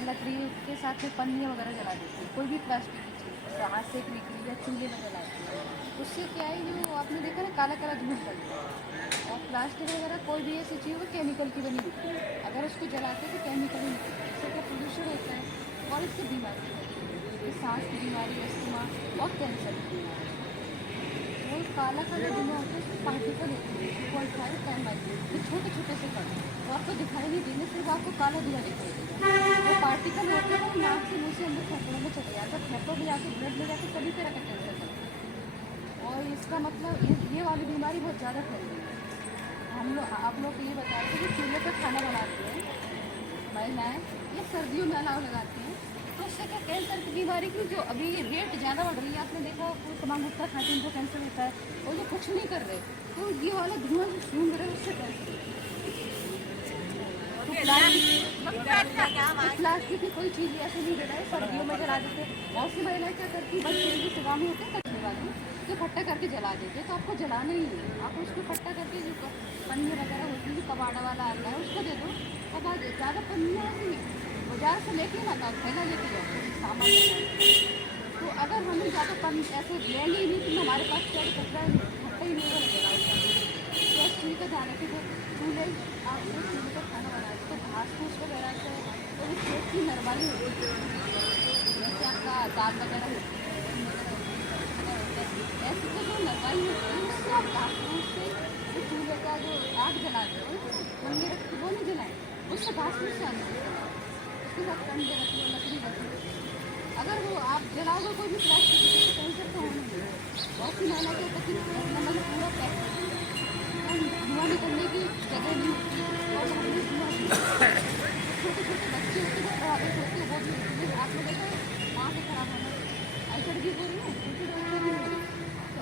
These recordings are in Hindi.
या लकड़ी के साथ में पन्नियाँ वगैरह जला देते हैं, कोई भी प्लास्टिक की चीज़ तो हाथ सेकने के लिए या चूल्हे में जलाते हैं। उससे क्या है, जो आपने देखा ना काला काला धूल पड़ता है। और प्लास्टिक वगैरह कोई भी ऐसी चीज़ वो केमिकल की बनी होती है, अगर उसको जलाते हैं तो केमिकल ही निकलता है, इससे क्या पोल्यूशन होता है और इससे बीमारी होती है, जैसे सांस की बीमारी, अस्थमा और कैंसर की बीमारी। वो काला काला धुआं होता है, उसमें पार्टिकल होते हैं 2.5 10 माइक्रोन, ये छोटे छोटे से कण, वो आपको दिखाई नहीं देंगे, सिर्फ आपको काला धुआं दिखाई देगा। वो पार्टिकल होते हैं वो नाक से मुँह से अंदर फेफड़ों में चले जाते हैं, फेफड़ों में जाके ब्लड में जाके सभी तरह का कैंसर बनता है। और इसका मतलब ये वाली बीमारी बहुत ज़्यादा फैल रही है। हम लोग आप लोग को ये बताते हैं कि चूल्हे पर खाना बनाते हैं महिलाएं, ये सर्दियों में अलाव लगाती हैं, तो उससे क्या कैंसर की बीमारी की जो अभी रेट ज़्यादा बढ़ रही है, आपने देखा कोई तमाम गुटखा खाते हैं उनको कैंसर होता है, और जो कुछ नहीं कर रहे, तो ये वाला धुआं जो सूंघ रहे हैं उससे कैंसर होता है। तो प्लास्टिक की कोई चीज़ ऐसे नहीं दे रहा है, सर्दियों में जला देते। बहुत सी महिलाएं क्या करती है, बच्चे की सुबह में होते हैं कचरे वाली, तो इकट्ठा करके जला देते, तो आपको जलाना ही है, आप उसको इकट्ठा करके जो पन्नी वगैरह होती है, जो कबाड़ा वाला आता है उसको दे दो। और बाद ज़्यादा पन्नियाँ ऐसी बाजार से लेके ना था थैला लेके जाओ सामान लेना। तो अगर हमें ज़्यादा पन ऐसे लेंगे ही नहीं, तो हमारे पास क्या कचरा इकट्ठा ही नहीं लगेगा उसका। तो इस चीज़ का ध्यान रखें, जो चूल्हे आप जो चूल्हे पर खाना बनाते तो घास फूस वगैरह से तो वो खेत की नरवाली होती है, जैसे आपका दाल वगैरह होती है, ऐसे तो जो नरवाई होती है उससे आप घास फूस से जो चूल्हे का जो आग जलाते हो नंगे रख के वो नहीं जलाएं, उससे घास फूस से आने लगता है, उसके साथ कंडे रख लो, लकड़ी रख लो। अगर वो आप जलाओगे कोई भी प्लास्टिक की तो कैंसर तो होना ही है। बहुत सी महिला क्या होता है कि मतलब पूरा पैक कर दिया, धुआं निकलने की जगह नहीं होती, और हमने धुआं छोटे छोटे बच्चे होते हैं प्रभावित होते हैं, वो भी होती है। आपने देखा माँ से खराब होना, अल्सर भी हो रही है, छोटे बच्चे भी हो रही है, तो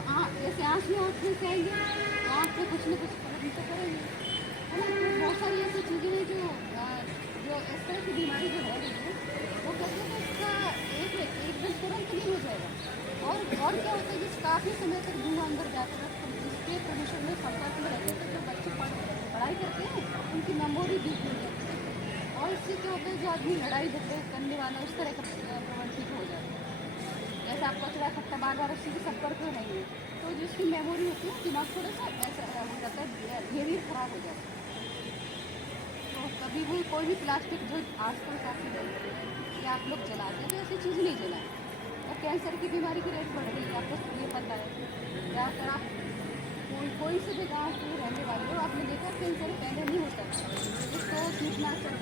ऐसे आँख में आँख से आएंगे तो आँख में कुछ न कुछ प्रभावित तो करेंगे, है ना। तो बहुत सारी ऐसी चीज़ें हैं जो इस तरह की बीमारी जो है रही है, वो कहते हैं कि इसका एकदम तुरंत नहीं हो जाएगा। और क्या होता है, जिस काफ़ी समय तक धुआं अंदर जाता है, तो इसके प्रदूषण में संपर्क में रहते हैं, तो जो बच्चे पढ़ाई करते हैं उनकी मेमोरी वीक हो जाती है, और इससे क्या होता है, जो आदमी लड़ाई झगड़े करने वाला उस तरह का प्रवृत्ति हो जाता है। जैसे आप कचरा इकट्ठा बार बार उसी के संपर्क में रहेंगे, तो जो उसकी मेमोरी होती है दिमाग थोड़ा सा ऐसा हो जाता है, बिहेवियर खराब हो जाता है। तो कभी भी कोई भी प्लास्टिक जो आजकल काफ़ी बनती है या आप लोग जलाते हैं, तो ऐसी चीज़ नहीं जलाएं। और कैंसर की बीमारी की रेट बढ़ रही है, आपको ये पता है। ज़्यादातर आप कोई से भी गाँव के रहने वाले हो, आपने देखा कैंसर पहले नहीं होता था, इसको कीटनाशक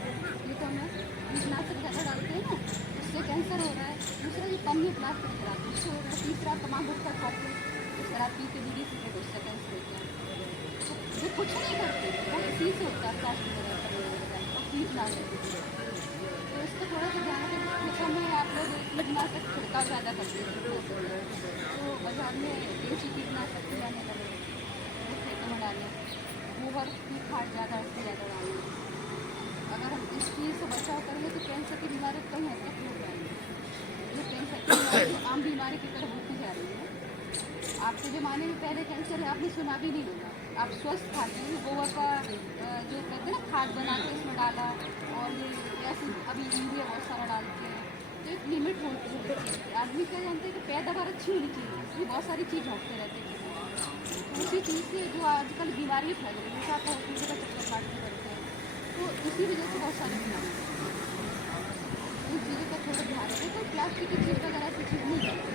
खेतों में कीटनाशक ज़्यादा डालते हैं ना, उससे कैंसर हो रहा है। दूसरा ये पन्नी प्लास्टिक जलाते हैं उससे हो रहा है। तीसरा तमाम गुटखा खाते हैं, शराब पी के बीड़ी से उससे कैंसर होता है। तो जो कुछ नहीं करते वो इसी से होता है, प्लास्टिक वगैरह और कीटनाशक। तो इसका थोड़ा सा ध्यान रखें, खेतों में आप लोग कीटनाशक छिड़काव ज़्यादा करते हैं, तो बाजार में देसी कीटनाशक खिलाने लगे, वो खेतों में डालें, गोबर की खाद ज़्यादा से ज़्यादा डालें। अगर हम इस चीज़ से बचाव करेंगे तो कैंसर की बीमारी कहीं हद तक हो जाएगी। ये कैंसर की बीमारी जो आम बीमारी की तरह होती जा रही है। आपके ज़माने में पहले कैंसर है आपने सुना भी नहीं होगा, आप स्वस्थ खाते हैं, गोबर का जो कहते हैं ना खाद बना के इसमें डाला, और ये ऐसे अभी यूरिया बहुत सारा डालते हैं, तो एक लिमिट होती है। आदमी क्या जानते हैं कि पैदावार अच्छी होनी चाहिए, इसलिए बहुत सारी चीज़ होते रहते हैं। तो उसी चीज़ से जो आजकल बीमारी फैल रही है, जैसे आप हॉस्पिटल का चक्कर काटते करते हैं, तो इसी वजह से बहुत सारी बीमारी हैं। इन चीज़ों का थोड़ा ध्यान रखें, तो प्लास्टिक की चीज़ वगैरह ऐसी चीज़ नहीं करते।